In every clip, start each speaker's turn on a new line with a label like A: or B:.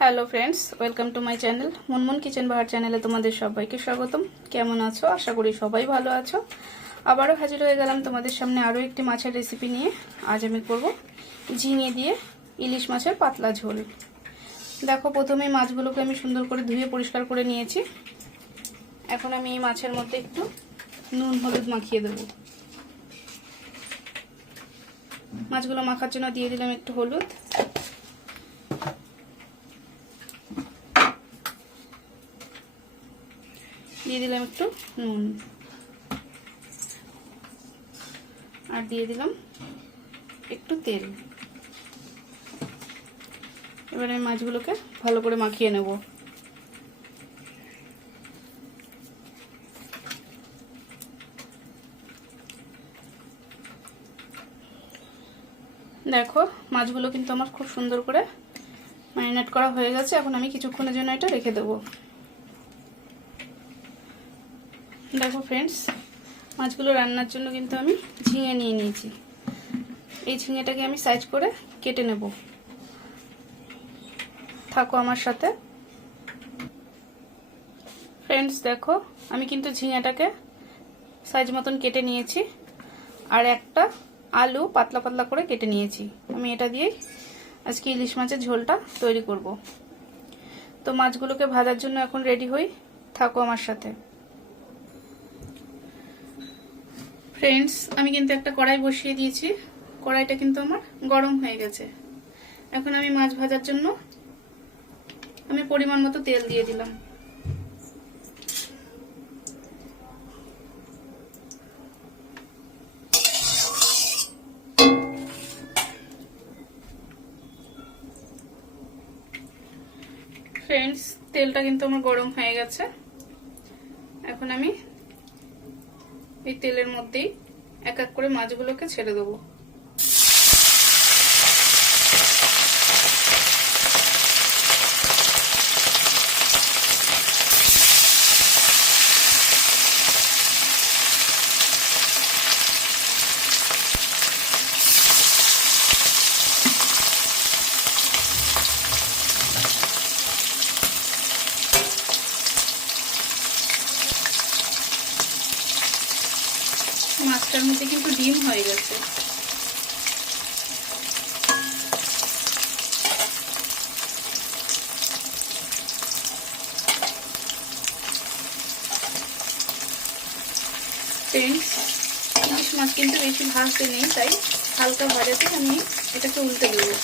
A: Hello friends welcome to my channel Munmun kitchen Bahar চ্যানেলে তোমাদের সবাইকে স্বাগতম। কেমন আছো? আশা করি সবাই ভালো আছো। আবারও হাজির হয়ে গেলাম তোমাদের সামনে আরও একটি মাছের রেসিপি নিয়ে। আজ আমি করব ঝিঙে দিয়ে ইলিশ মাছের পাতলা ঝোল। দেখো প্রথমে মাছগুলোকে আমি সুন্দর করে ধুয়ে পরিষ্কার করে নিয়েছি। এখন আমি এই মাছের মধ্যে একটু নুন, হলুদ মাখিয়ে দেবো। মাছগুলো মাখার জন্য দিয়ে দিলাম একটু হলুদ। দিয়ে দিলাম একটু নুন। আর দিয়ে দিলাম একটু তেল। এবার আমি মাছগুলোকে ভালো করে মাখিয়ে নেব। দেখো, মাছগুলো কিন্তু আমার খুব সুন্দর করে ম্যারিনেট করা হয়ে গেছে। এখন আমি কিছুক্ষণের জন্য এটা রেখে দেবো। দেখো ফ্রেন্ডস মাছগুলো রান্নার জন্য কিন্তু আমি ঝিঙে নিয়ে নিয়েছি। এই ঝিঙেটাকে আমি সাইজ করে কেটে নেব। থাকো আমার সাথে। ফ্রেন্ডস দেখো, আমি কিন্তু ঝিঙেটাকে সাইজ মতন কেটে নিয়েছি। আর একটা আলু পাতলা পাতলা করে কেটে নিয়েছি। আমি এটা দিয়েই আজকে ইলিশ মাছের ঝোলটা তৈরি করব। তো মাছগুলোকে ভাজার জন্য এখন রেডি হই। থাকো আমার সাথে। ফ্রেন্ডস আমি কিন্তু একটা কড়াই বসিয়ে দিয়েছি। কড়াইটা কিন্তু আমার গরম হয়ে গেছে। এখন আমি মাছ ভাজার জন্য আমি পরিমাণ মতো তেল দিয়ে দিলাম। ফ্রেন্ডস তেলটা কিন্তু আমার গরম হয়ে গেছে। এখন আমি এই তেলের মধ্যেই এক এক করে মাছগুলোকে ছেড়ে দেবো মাছটার মধ্যে কিন্তু ডিম হয়ে গেছে ফ্রেন্ডস ইলিশ মাছ কিন্তু বেশি ভাজতে নেই, তাই হালকা ভাজাতে আমি এটাকে উল্টে দেবো।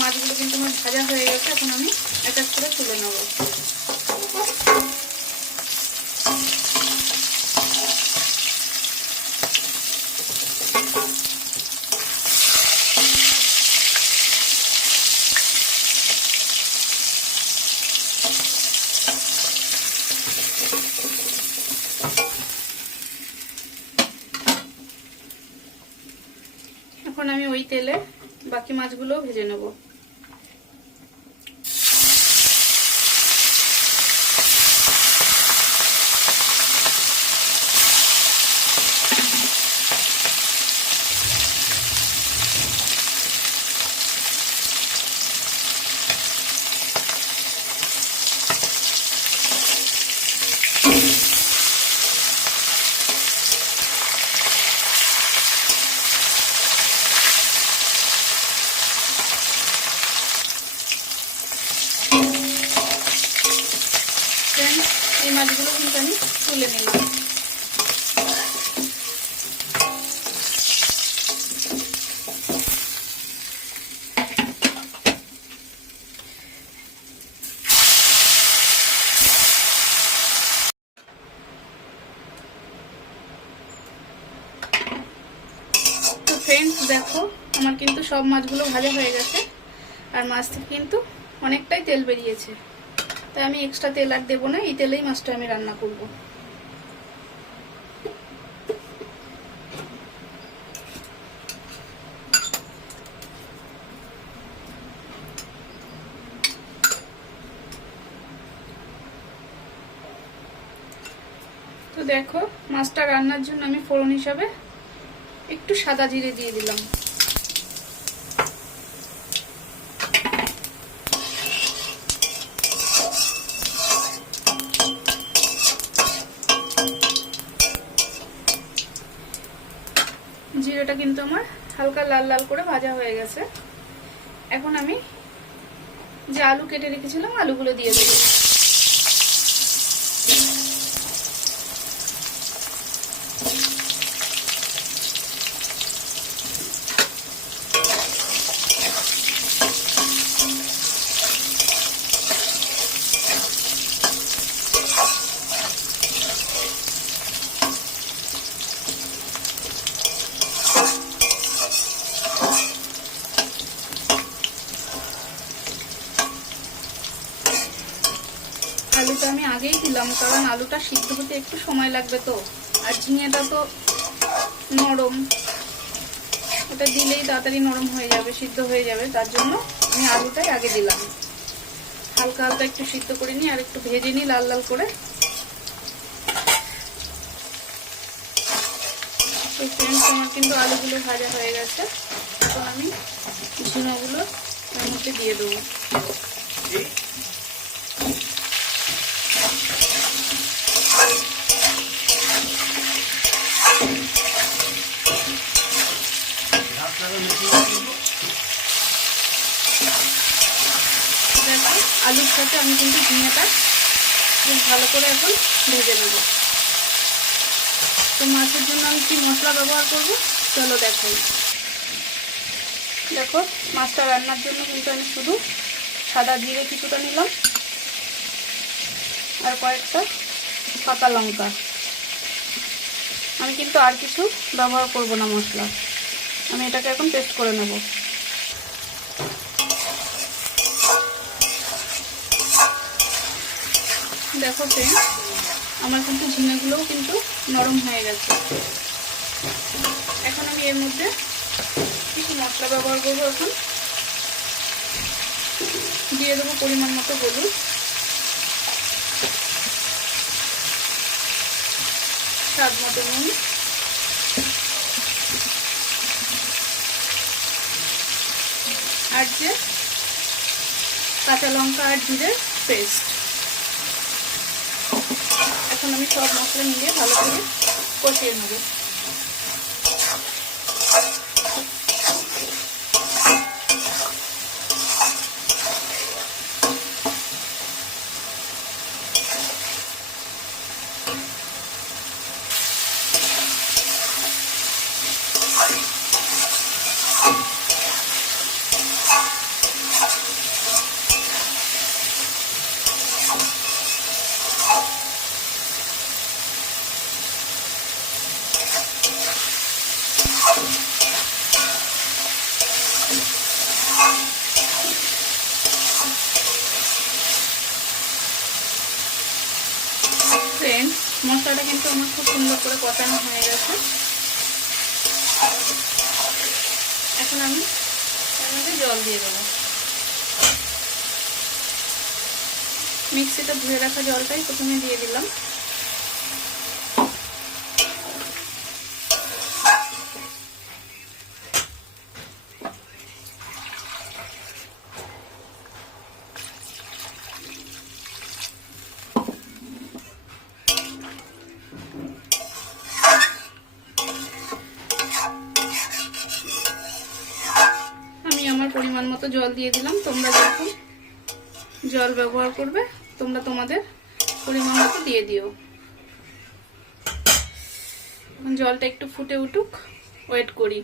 A: মাছগুলো কিন্তু আমার ভাজা হয়ে গেছে, এখন আমি এক এক করে তুলে নেব। এখন আমি ওই তেলে বাকি মাছগুলো ভেজে নেব এই মাছগুলো কিন্তু আমি তুলে নিলাম ফ্রেন্ডস দেখো, আমার কিন্তু সব মাছগুলো ভাজা হয়ে গেছে। আর মাছ থেকে কিন্তু অনেকটাই তেল বেরিয়েছে। তাই আমি এক্সট্রা তেল আর দেবো না, এই তেলেই মাছটা আমি রান্না করব। দেখো, মাছটা রান্নার জন্য আমি ফোড়ন হিসাবে একটু সাদা জিরে দিয়ে দিলাম। জিরেটা কিন্তু আমার হালকা লাল লাল করে ভাজা হয়ে গেছে। এখন আমি যে আলু কেটে রেখেছিলাম, আলুগুলো দিয়ে দেবো। আলুটা আমি আগেই দিলাম, কারণ আলুটা সিদ্ধ হতে একটু সময় লাগবে তো। আর ঝিঙেটা তো নরম। ওটা দিলেই তাড়াতাড়ি নরম হয়ে যাবে, সিদ্ধ হয়ে যাবে। তার জন্য আমি আলুটাই আগে দিলাম। হালকা হালকা একটু সিদ্ধ করে নিই আর একটু ভেজে নিই লাল লাল করে। আমার কিন্তু আলুগুলো ভাজা হয়ে গেছে। এখন আমি ঝিঙেগুলো এর মধ্যে দিয়ে দেবো দেখো আলুর সাথে আমি কিন্তু ঝিঙেটা বেশ ভালো করে এখন ভেজে নেব। তো মাছের জন্য আমি কি মশলা ব্যবহার করব? চলো দেখাই দেখো, মাছটা রান্নার জন্য কিন্তু আমি শুধু সাদা জিরে কিছুটা নিলাম আর কয়েকটা পাতা লঙ্কা। আমি কিন্তু আর কিছু ব্যবহার করব না মশলা। আমি এটাকে এখন পেস্ট করে নেব। দেখো ফ্রেন্ড আমার কিন্তু ঝিঙেগুলোও কিন্তু নরম হয়ে গেছে। এখন আমি এর মধ্যে কিছু মশলা ব্যবহার করব এখন। দিয়ে দেবো পরিমাণ মতো হলুদ। স্বাদ মতো নুন। আর যে কাঁচা লঙ্কা আর জিরের পেস্ট এখন আমি সব মশলা মিলিয়ে ভালো করে কষিয়ে নেব ফ্রেন্ড মশলাটা কিন্তু আমার খুব সুন্দর করে কষানো হয়ে গেছে। এখন আমি এর মধ্যে জল দিয়ে দেবো। মিক্সিটা ধুয়ে রাখা জলটাই প্রথমে দিয়ে দিলাম আমি আমার পরিমাণ মতো জল দিয়ে দিলাম। তোমরা যেরকম জল ব্যবহার করবে, তোমরা তোমাদের পরিমাণ মতো দিয়ে দিও। জলটা একটু ফুটে উঠুক, ওয়েট করি।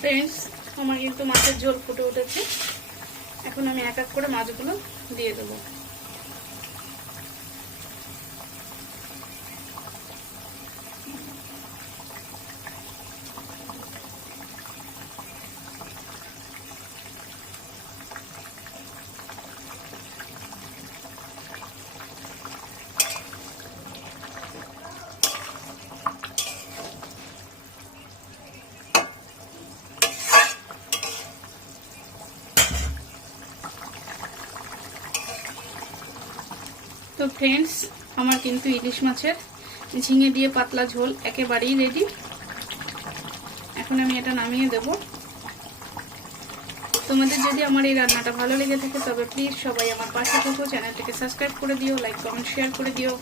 A: ফ্রেন্ডস আমার কিন্তু মাছের ঝোল ফুটে উঠেছে। এখন আমি এক এক করে মাছগুলো দিয়ে দেবো। তো ফ্রেন্ডস আমার কিন্তু ইলিশ মাছের ঝিঙে দিয়ে পাতলা ঝোল একেবারেই রেডি এখন আমি এটা নামিয়ে দেব। তোমাদের যদি আমার এই রান্নাটা ভালো লেগে থাকে, তবে প্লিজ সবাই আমার পাশে থেকো, চ্যানেলটিকে সাবস্ক্রাইব করে দিও লাইক কমেন্ট শেয়ার করে দিও।